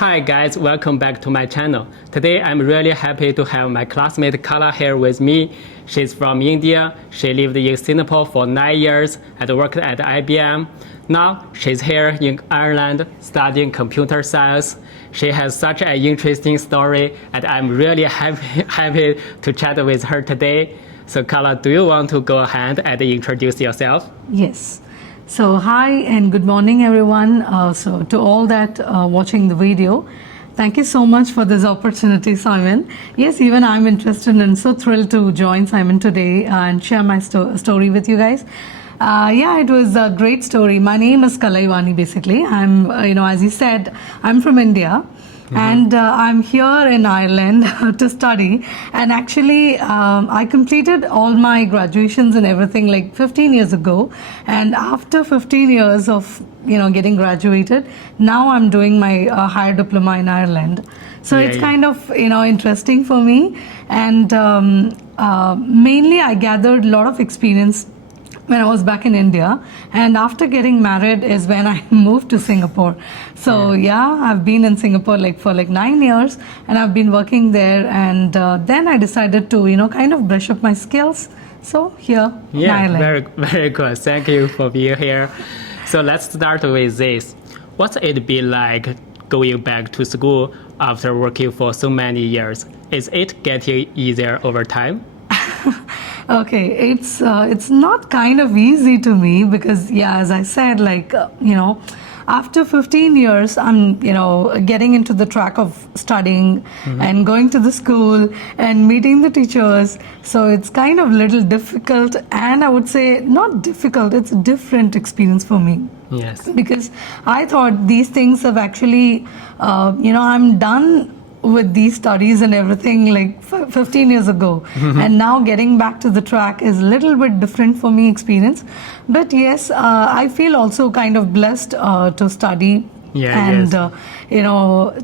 Hi guys, welcome back to my channel. Today I'm really happy to have my classmate Kalai here with me. She's from India. She lived in Singapore for 9 years and worked at IBM. Now she's here in Ireland studying computer science. She has such an interesting story and I'm really happy to chat with her today. So Kalai, do you want to go ahead and introduce yourself? Yes. So hi and good morning everyone. So to all that watching the video, thank you so much for this opportunity, Simon. Yes, even I'm interested and so thrilled to join Simon today and share my story with you guys. Yeah, it was a great story. My name is Kalai basically. I'm, as you said, I'm from India. And I'm here in Ireland to study, and actually I completed all my graduations and everything like 15 years ago, and after 15 years of getting graduated, now I'm doing my higher diploma in Ireland. So it's kind of interesting for me, and mainly I gathered a lot of experience when I was back in India, and after getting married is when I moved to Singapore. So yeah, I've been in Singapore for 9 years, and I've been working there, and then I decided to kind of brush up my skills. So here in Ireland. Very, very good. Thank you for being here. So let's start with this. What's it be like going back to school after working for so many years? Is it getting easier over time? Okay, it's not kind of easy to me because, yeah, as I said, after 15 years, I'm, getting into the track of studying and going to the school and meeting the teachers. So it's kind of little difficult, and I would say not difficult, it's a different experience for me. Yes. Because I thought these things have actually, I'm done with these studies and everything like 15 years ago, and now getting back to the track is a little bit different for me experience. But yes, I feel also kind of blessed to study and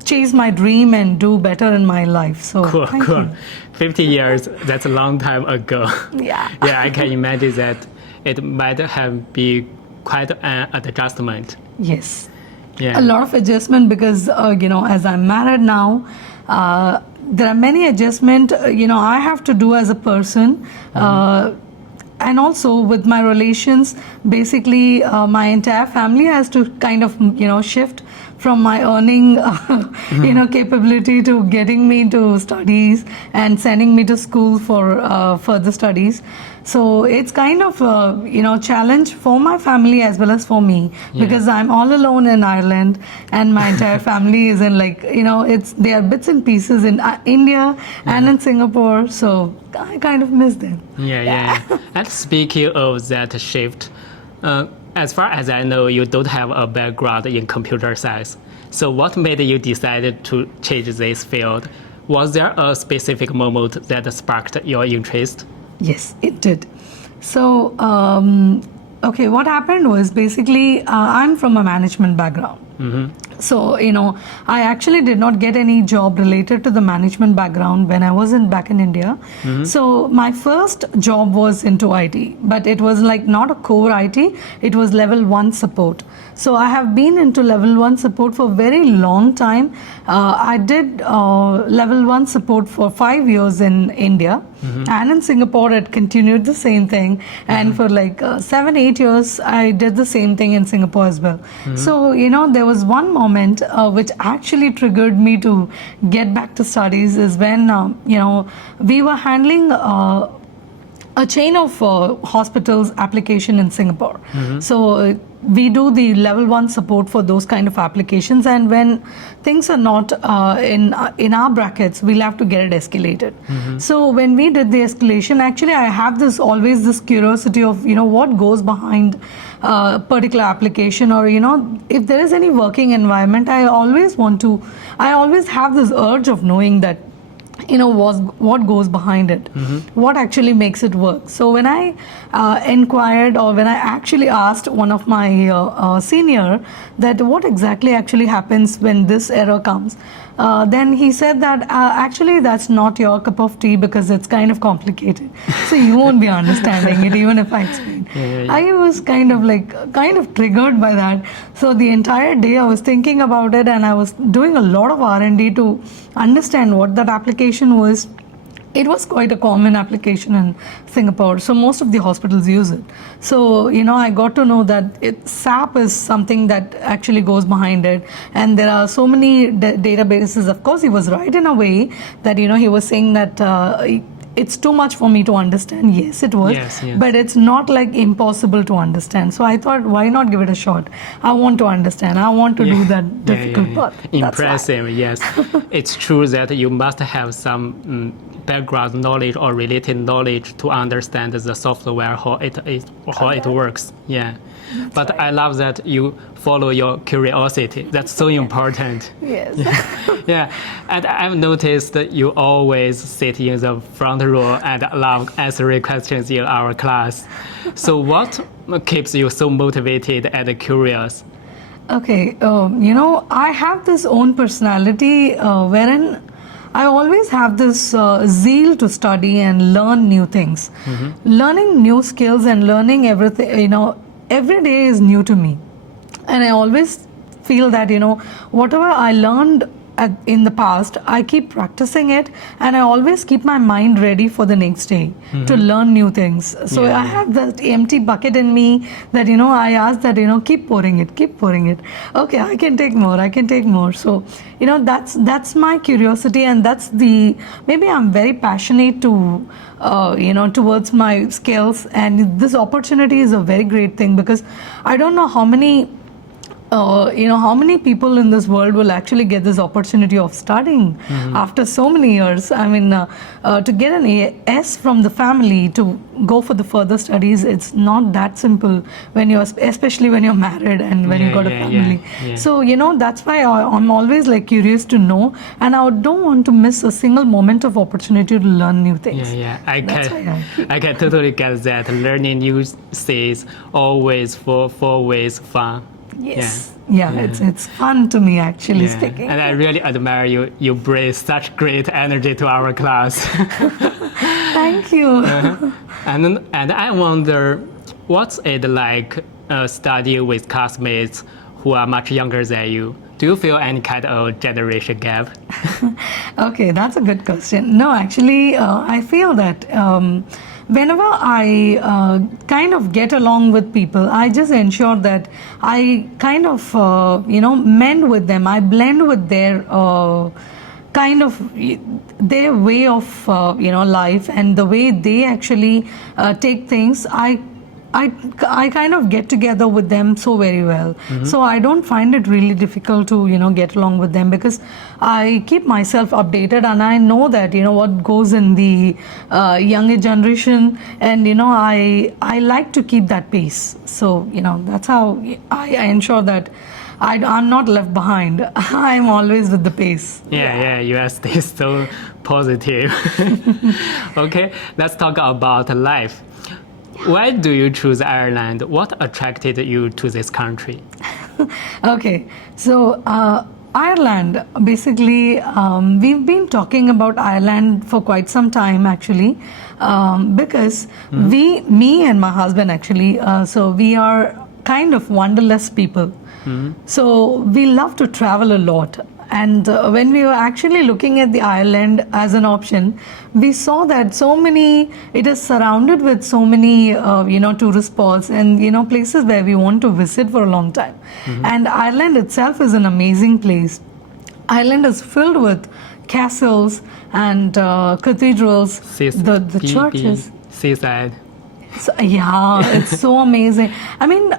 chase my dream and do better in my life. So cool. 50 years, that's a long time ago. Yeah. Yeah, I can imagine that it might have been quite an adjustment. Yes. Yeah. A lot of adjustment because, as I'm married now, there are many adjustments, I have to do as a person. And also with my relations, basically my entire family has to kind of, shift from my earning, capability to getting me to studies and sending me to school for further studies. So it's kind of challenge for my family as well as for me because I'm all alone in Ireland and my entire family is in they are bits and pieces in India and in Singapore. So I kind of miss them. Yeah. And speaking of that shift, as far as I know, you don't have a background in computer science. So what made you decide to change this field? Was there a specific moment that sparked your interest? Yes, it did. So, what happened was basically I'm from a management background. So, I actually did not get any job related to the management background when I was back in India. So, my first job was into IT, but it was not a core IT, it was level 1 support. So, I have been into level 1 support for a very long time. I did level 1 support for 5 years in India, and in Singapore it continued the same thing, and for 7-8 years I did the same thing in Singapore as well. So there was one moment which actually triggered me to get back to studies is when we were handling a chain of hospitals application in Singapore. So we do the level 1 support for those kind of applications, and when things are not in our brackets, we'll have to get it escalated. So when we did the escalation, actually I have always this curiosity of what goes behind a particular application, or if there is any working environment. I always have this urge of knowing that what goes behind it, what actually makes it work. So when I inquired, or when I actually asked one of my senior that what exactly actually happens when this error comes, then he said that actually that's not your cup of tea because it's kind of complicated. So you won't be understanding it even if I explain. I was kind of triggered by that. So the entire day I was thinking about it, and I was doing a lot of R&D to understand what that application was. It was quite a common application in Singapore, so most of the hospitals use it. So, I got to know that SAP is something that actually goes behind it, and there are so many databases. Of course, he was right in a way that, he was saying that it's too much for me to understand. Yes, it was. Yes. But it's not like impossible to understand. So I thought, why not give it a shot? I want to understand. I want to do that difficult part. Impressive, yes. It's true that you must have some background knowledge or related knowledge to understand the software, how it works. Yeah. But right. I love that you follow your curiosity. That's so important. Yes. Yeah. And I've noticed that you always sit in the front row and love answering questions in our class. So what keeps you so motivated and curious? Okay. I have this own personality wherein I always have this zeal to study and learn new things. Learning new skills and learning everything, every day is new to me. And I always feel that, whatever I learned in the past, I keep practicing it, and I always keep my mind ready for the next day to learn new things. So I have that empty bucket in me that, I ask that, keep pouring it. Okay, I can take more. So, that's my curiosity, and that's maybe I'm very passionate to, towards my skills, and this opportunity is a very great thing because I don't know how many people in this world will actually get this opportunity of studying after so many years. I mean, to get an S from the family to go for the further studies, it's not that simple especially when you're married and when you've got a family. So, that's why I'm always curious to know, and I don't want to miss a single moment of opportunity to learn new things. I can totally get that. Learning new things always fun. Yes. Yeah. It's fun to me, actually speaking. And I really admire you. You bring such great energy to our class. Thank you. And I wonder, what's it like studying with classmates who are much younger than you? Do you feel any kind of generation gap? Okay, that's a good question. No, actually, I feel that whenever I kind of get along with people, I just ensure that I kind of, mend with them. I blend with their kind of their way of, life, and the way they actually take things. I kind of get together with them so very well. So I don't find it really difficult to, get along with them because I keep myself updated, and I know that, what goes in the younger generation, and, I like to keep that pace. So, that's how I ensure that I'm not left behind. I'm always with the pace. Yeah, you stay so positive. Okay, let's talk about life. Why do you choose Ireland? What attracted you to this country? Okay, so Ireland, basically, we've been talking about Ireland for quite some time, actually, because me and my husband, actually, so we are kind of wanderlust people. So we love to travel a lot. And when we were actually looking at the Ireland as an option, we saw that it is surrounded with so many, tourist spots and, places where we want to visit for a long time. And Ireland itself is an amazing place. Ireland is filled with castles and cathedrals, the churches. Seaside. So, yeah, it's so amazing. I mean,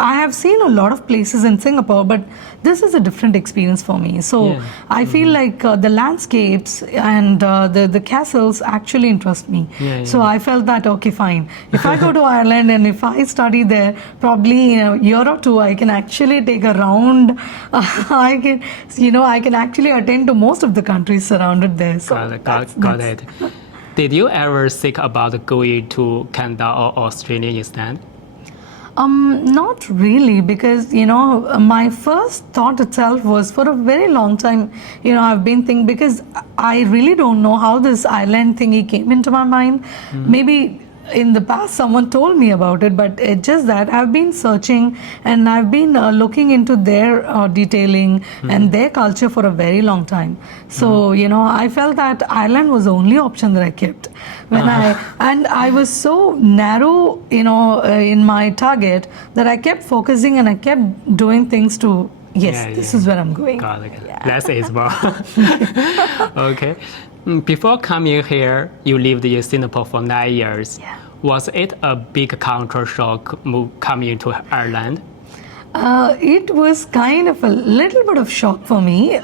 I have seen a lot of places in Singapore, but this is a different experience for me. So I feel like the landscapes and the castles actually interest me. So I felt that, okay, fine. If I go to Ireland and if I study there, probably in a year or two, I can actually take a round. I can actually attend to most of the countries surrounded there. So Got it. Did you ever think about going to Canada or Australia instead? Not really, because my first thought itself was for a very long time. I've been thinking, because I really don't know how this Ireland thingy came into my mind. Maybe in the past someone told me about it, but it's just that I've been searching and I've been looking into their detailing and their culture for a very long time. So I felt that Ireland was the only option that I kept when I was so narrow in my target that I kept focusing and I kept doing things to this is where I'm going. Got it. Less is more. Okay. Before coming here, you lived in Singapore for 9 years. Yeah. Was it a big culture shock coming to Ireland? It was kind of a little bit of shock for me.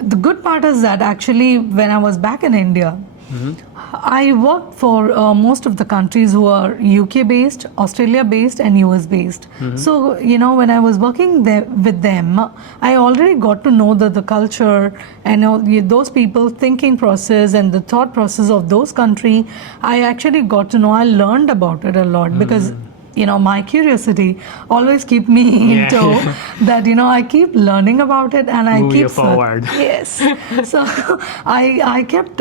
The good part is that actually when I was back in India, I worked for most of the countries who are UK based, Australia based and US based. So, when I was working there with them, I already got to know the culture and those people thinking process and the thought process of those countries. I actually got to know, I learned about it a lot because my curiosity always keep me in tow that, I keep learning about it and I keep forward. Yes. So I kept,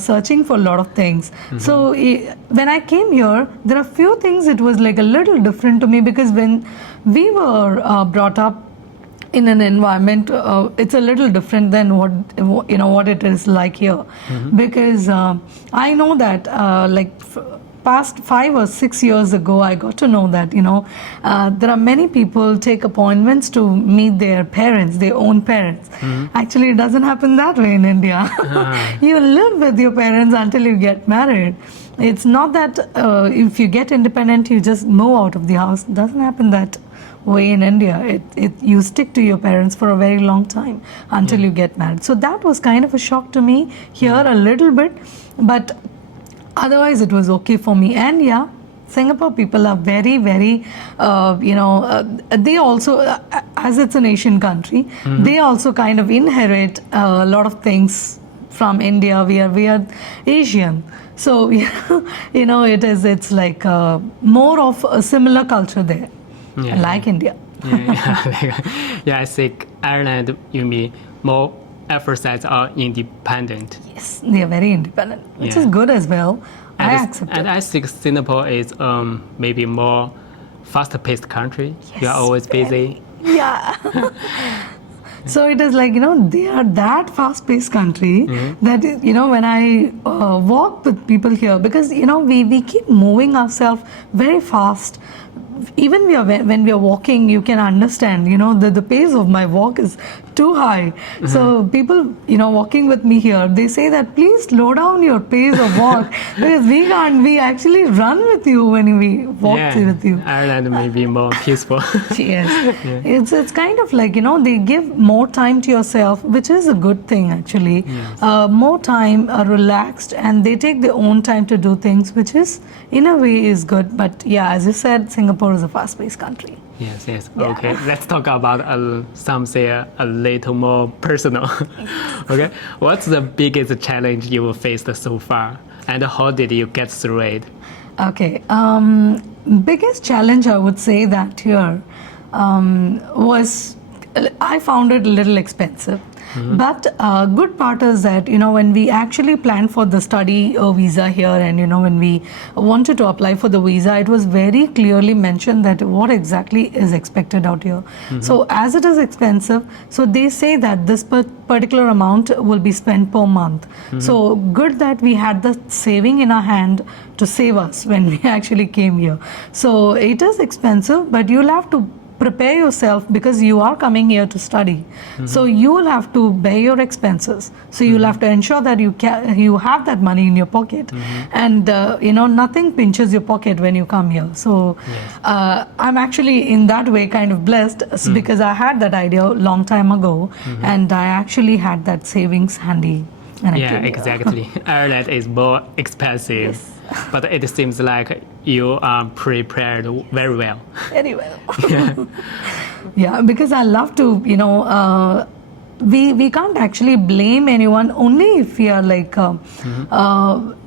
searching for a lot of things. So when I came here, there are few things it was like a little different to me because when we were brought up in an environment, it's a little different than what it is like here. Because I know that past 5 or 6 years ago, I got to know that, there are many people take appointments to meet their parents, their own parents. Actually, it doesn't happen that way in India. You live with your parents until you get married. It's not that if you get independent, you just move out of the house. It doesn't happen that way in India. You stick to your parents for a very long time until you get married. So that was kind of a shock to me here a little bit. But otherwise, it was okay for me. And Singapore people are very, very, they also, as it's an Asian country, they also kind of inherit a lot of things from India. We are Asian. So, it's like more of a similar culture there, like India. I think Ireland, you mean more emphasize on independent. Yes, they are very independent, which is good as well. I accept it. And I think Singapore is maybe more fast-paced country. Yes, you are always busy. Yeah. So it is like, they are that fast-paced country that, when I walk with people here, because, we keep moving ourselves very fast. Even when we are walking, you can understand, the pace of my walk is too high. So people, walking with me here, they say that please slow down your pace of walk because we actually run with you when we walk with you. Ireland may be more peaceful. Yes. It's kind of like, they give more time to yourself, which is a good thing actually. More time, relaxed, and they take their own time to do things, which is, in a way, is good. But as you said, Singapore is a fast-paced country. Yes. Okay, let's talk about something a little more personal. Okay, what's the biggest challenge you faced so far, and how did you get through it? Okay, biggest challenge I would say that here was I found it a little expensive. But good part is that, when we actually planned for the study visa here and, when we wanted to apply for the visa, it was very clearly mentioned that what exactly is expected out here. So as it is expensive, so they say that this particular amount will be spent per month. So good that we had the saving in our hand to save us when we actually came here. So it is expensive, but you'll have to prepare yourself because you are coming here to study. So you will have to bear your expenses. So you'll have to ensure that you have that money in your pocket, and nothing pinches your pocket when you come here. So I'm actually in that way kind of blessed because I had that idea a long time ago, and I actually had that savings handy. Yeah, exactly. Ireland is more expensive, but it seems like you are prepared very well. Very well. Yeah, because I love to, we can't actually blame anyone only if we are like,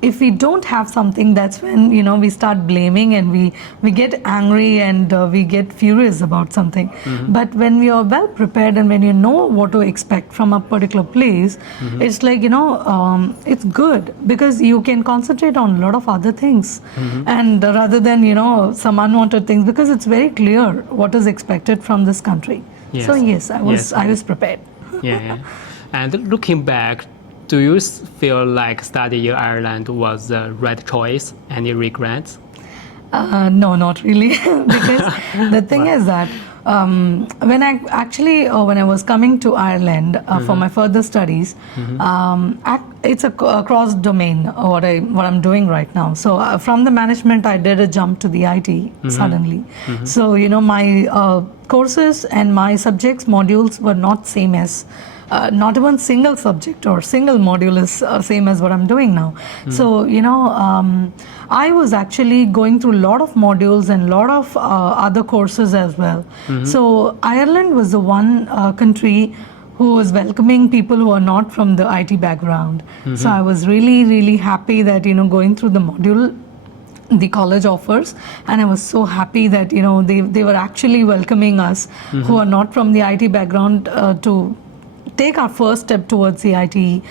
if we don't have something, that's when, we start blaming and we get angry and we get furious about something. But when we are well prepared and when you know what to expect from a particular place, it's like, it's good because you can concentrate on a lot of other things and rather than, some unwanted things, because it's very clear what is expected from this country. Yes. So yes, I was prepared. Yeah. And looking back, do you feel like studying in Ireland was the right choice? Any regrets? No, not really. Because the thing is that when I was coming to Ireland for my further studies, it's a cross domain what I'm doing right now. So from the management, I did a jump to the IT suddenly. So my courses and my subjects modules were not same as. Not even single subject or single module is same as what I'm doing now. So, I was actually going through a lot of modules and a lot of other courses as well. So, Ireland was the one country who was welcoming people who are not from the IT background. So, I was really, really happy that, going through the module the college offers, and I was so happy that, they were actually welcoming us who are not from the IT background to take our first step towards the IT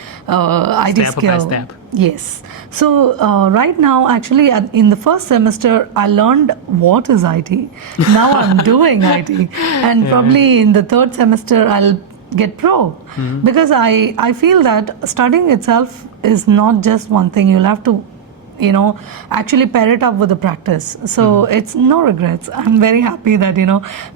step skill. By step. Yes. So right now, actually, in the first semester, I learned what is IT. Now I'm doing IT, and probably in the third semester, I'll get pro because I feel that studying itself is not just one thing. You'll have to actually pair it up with the practice. So it's no regrets. I'm very happy that,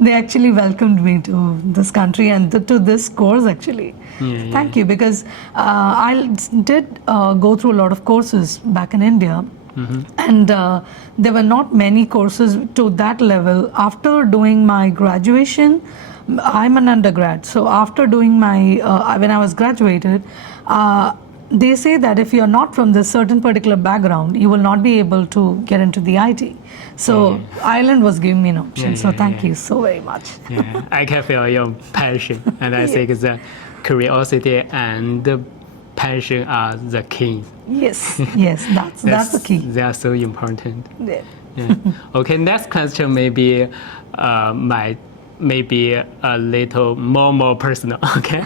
they actually welcomed me to this country and to this course actually. Thank you, because I did go through a lot of courses back in India. And there were not many courses to that level. After doing my graduation, I'm an undergrad. So after doing my, when I was graduated, they say that if you're not from this certain particular background, you will not be able to get into the IT. So Ireland was giving me an option. So thank you so very much. I can feel your passion, and I think the curiosity and the passion are the key. Yes, that's the key. They are so important. Yeah. Okay, next question maybe maybe a little more personal. Okay.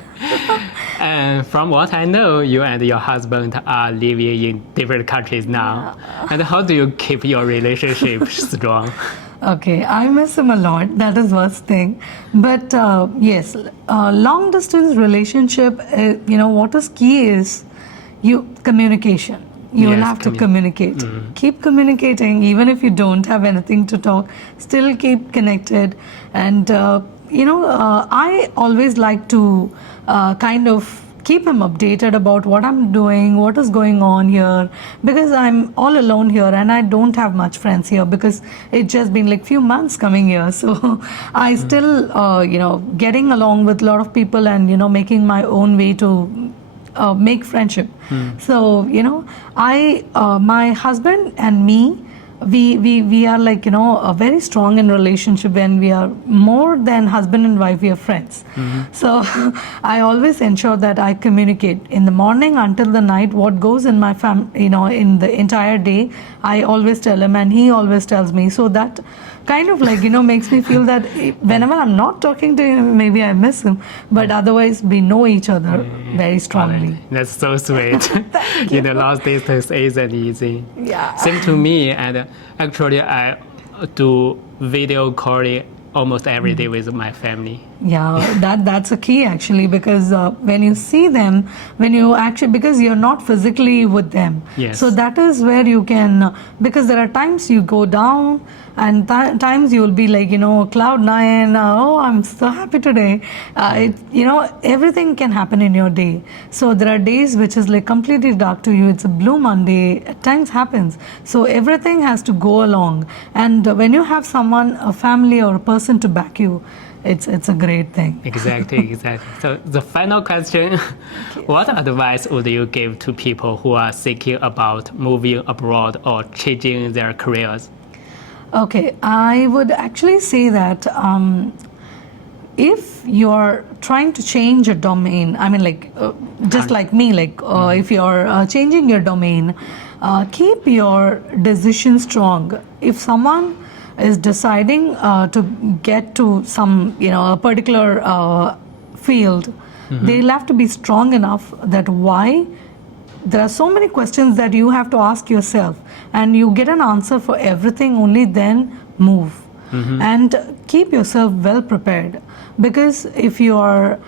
And from what I know, you and your husband are living in different countries now. And how do you keep your relationship strong? Okay, I miss him a lot. That is first thing. But yes, long distance relationship, what is key is communication. You will have to communicate. Keep communicating, even if you don't have anything to talk. Still keep connected. And, I always like to kind of keep him updated about what I'm doing, what is going on here, because I'm all alone here and I don't have much friends here because it's just been like few months coming here. So I still, getting along with a lot of people and, making my own way to make friendship. So, my husband and me, we are like, very strong in relationship when we are more than husband and wife, we are friends. So I always ensure that I communicate in the morning until the night, what goes in my in the entire day, I always tell him and he always tells me. So that kind of like, makes me feel that whenever I'm not talking to him, maybe I miss him. But otherwise, we know each other very strongly. That's so sweet. Long distance isn't easy. Yeah. Same to me. And actually, I do video calling almost every day with my family. Yeah, that's a key actually, because when you see them, because you're not physically with them. Yes. So that is where you can, because there are times you go down and times you'll be like, cloud nine, oh, I'm so happy today. Everything can happen in your day. So there are days which is like completely dark to you. It's a blue Monday. At times happens. So everything has to go along. And when you have someone, a family or a person to back you, it's a great thing. Exactly. So the final question, what advice would you give to people who are thinking about moving abroad or changing their careers? Okay, I would actually say that if you're trying to change a domain, I mean just like me, if you're changing your domain, keep your decision strong. If someone is deciding to get to some, a particular field, they'll have to be strong enough that why. There are so many questions that you have to ask yourself, and you get an answer for everything, only then move. And keep yourself well prepared, because if you are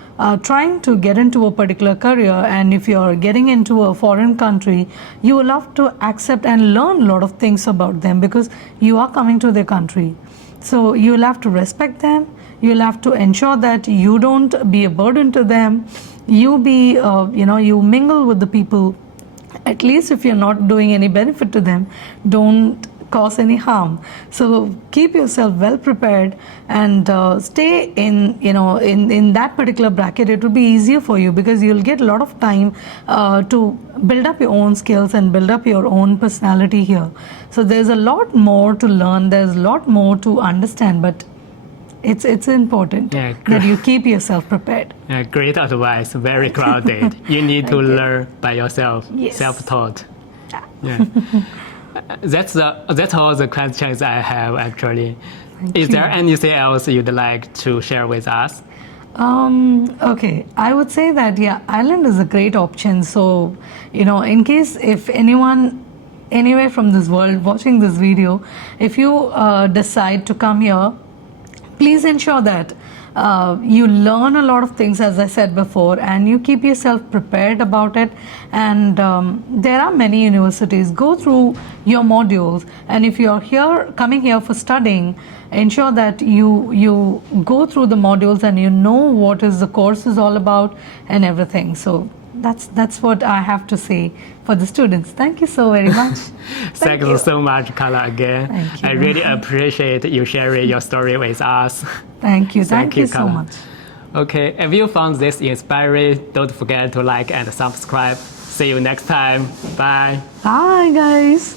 trying to get into a particular career and if you are getting into a foreign country, you will have to accept and learn a lot of things about them, because you are coming to their country. So you will have to respect them. You will have to ensure that you don't be a burden to them. You be, you mingle with the people. At least if you're not doing any benefit to them, don't cause any harm. So keep yourself well prepared and stay in that particular bracket. It will be easier for you, because you'll get a lot of time to build up your own skills and build up your own personality here. So there's a lot more to learn. There's a lot more to understand, but it's important that you keep yourself prepared. Yeah, great advice. Very grounded. You need to learn by yourself. Yes. Self-taught. Yeah. That's all the questions I have actually. Is there anything else you'd like to share with us? Okay, I would say that Ireland is a great option. So in case if anyone anywhere from this world watching this video, if you decide to come here, please ensure that you learn a lot of things, as I said before, and you keep yourself prepared about it. And there are many universities. Go through your modules, and if you're coming here for studying, ensure that you go through the modules and you know what is the course is all about and everything. So that's what I have to say for the students. Thank you so very much. Thank you so much, Kalai, again. Thank you. I really appreciate you sharing your story with us. Thank you. Thank you so Kalai. much. Okay, if you found this inspiring, don't forget to like and subscribe. See you next time. Bye. Bye, guys.